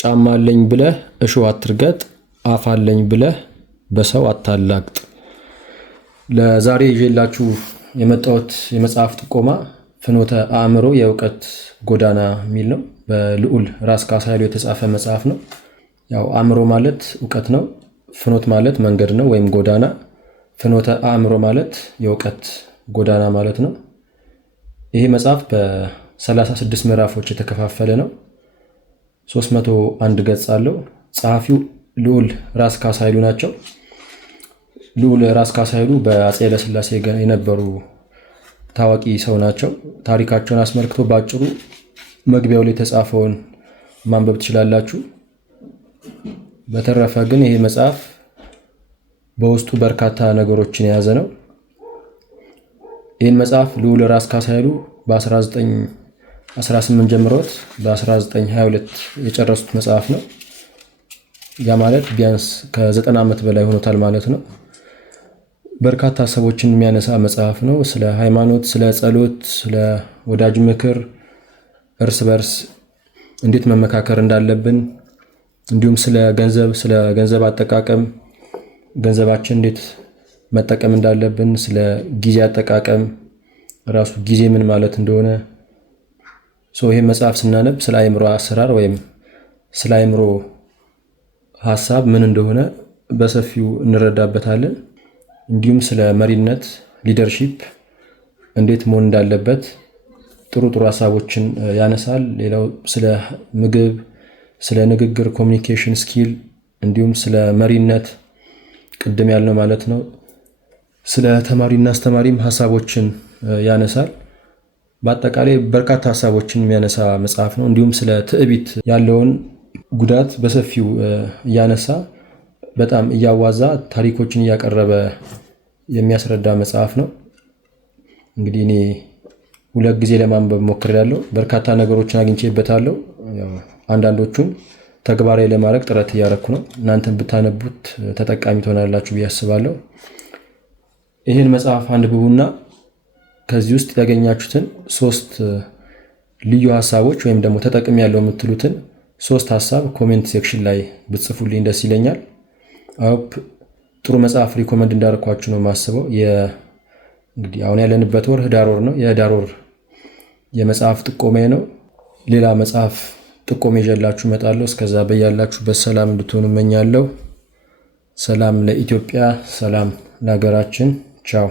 ጫማ አለኝ ብለህ እሾህ አትርገጥ፣ አፍ አለኝ ብለህ በሰው አታላግጥ። ለዛሬ ይዤላችሁ የመጣሁት የመጽሐፍ ጥቆማ ፍኖተ አእምሮ የእውቀት ጎዳና የሚል ነው። በልዑል ራስ ካሳ ኃይሉ የተጻፈ መጽሐፍ ነው። ያው አእምሮ ማለት እውቀት ነው። ፍኖት ማለት መንገድ ነው ወይም ጎዳና። ፍኖተ አእምሮ ማለት የእውቀት ጎዳና ማለት ነው። ይሄ መጽሐፍ በ36 ምዕራፎች የተከፋፈለ ነው። 301 ገጽ አለው። ጸሐፊው ልዑል ራስ ካሳ ኃይሉ ናቸው። ልዑል ራስ ካሳ ኃይሉ በአፄ ኃይለሥላሴ የነበሩ ታዋቂ ሰው ናቸው። ታሪካቸውን አስመልክቶ በአጭሩ መግቢያው ላይ የተጻፈውን ማንበብ ትችላላችሁ። በተረፈ ግን ይሄ መጽሐፍ በውስጡ በርካታ ነገሮችን የያዘ ነው። ይህን መጽሐፍ ልዑል ራስ ካሳ ኃይሉ በ1918 ጀምሮት በ1922 የጨረሱት መጽሐፍ ነው። ያ ማለት ቢያንስ ከ90 ዓመት በላይ ሆኖታል ማለት ነው። በርካታ ሀሳቦችን የሚያነሳ መጽሐፍ ነው። ስለ ሃይማኖት፣ ስለ ጸሎት፣ ስለ ወዳጅ ምክር፣ እርስ በርስ እንዴት መመካከር እንዳለብን፣ እንዲሁም ስለ ገንዘብ አጠቃቀም፣ ገንዘባችን እንዴት መጠቀም እንዳለብን፣ ስለ ጊዜ አጠቃቀም፣ ራሱ ጊዜ ምን ማለት እንደሆነ ይሄ መጽሐፍ ስናነብ ስለ አእምሮ አሰራር ወይም ስለ አእምሮ ሀሳብ ምን እንደሆነ በሰፊው እንረዳበታለን። እንዲሁም ስለ መሪነት ሊደርሺፕ እንዴት መሆን እንዳለበት ጥሩ ሀሳቦችን ያነሳል። ሌላው ስለ ምግብ፣ ስለ ንግግር ኮሚኒኬሽን ስኪል፣ እንዲሁም ስለ መሪነት ቅድም ያልነው ማለት ነው። ስለ ተማሪና አስተማሪም ሀሳቦችን ያነሳል። በአጠቃላይ በርካታ ሀሳቦችን የሚያነሳ መጽሐፍ ነው። እንዲሁም ስለ ትዕቢት ያለውን ጉዳት በሰፊው እያነሳ በጣም እያዋዛ ታሪኮችን እያቀረበ የሚያስረዳ መጽሐፍ ነው። እንግዲህ እኔ 2 ጊዜ ለማንበብ ሞክሬያለሁ። በርካታ ነገሮችን አግኝቼበታለሁ። አንዳንዶቹን ተግባራዊ ለማድረግ ጥረት እያደረኩ ነው። እናንተን ብታነቡት ተጠቃሚ ትሆናላችሁ ብዬ አስባለሁ። ይህን መጽሐፍ አንብቡና ከዚህ ውስጥ ያገኛችሁትን 3 ልዩ ሀሳቦች ወይም ደግሞ ተጠቅሜያለሁ የምትሉትን 3 ሀሳብ ኮሜንት ሴክሽን ላይ ብትጽፉልኝ ደስ ይለኛል። ጥሩ መጽሐፍ ሪኮመንድ እንዳደረኳችሁ ነው የማስበው። እንግዲህ አሁን ያለንበት ወር ህዳር ወር ነው። የህዳር ወር የመጽሐፍ ጥቆማዬ ነው። ሌላ መጽሐፍ ጥቆማ ይዤላችሁ እመጣለሁ። እስከዛ በያላችሁበት ሰላም እንድትሆኑ እመኛለሁ። ሰላም ለኢትዮጵያ፣ ሰላም ለሀገራችን። ቻው።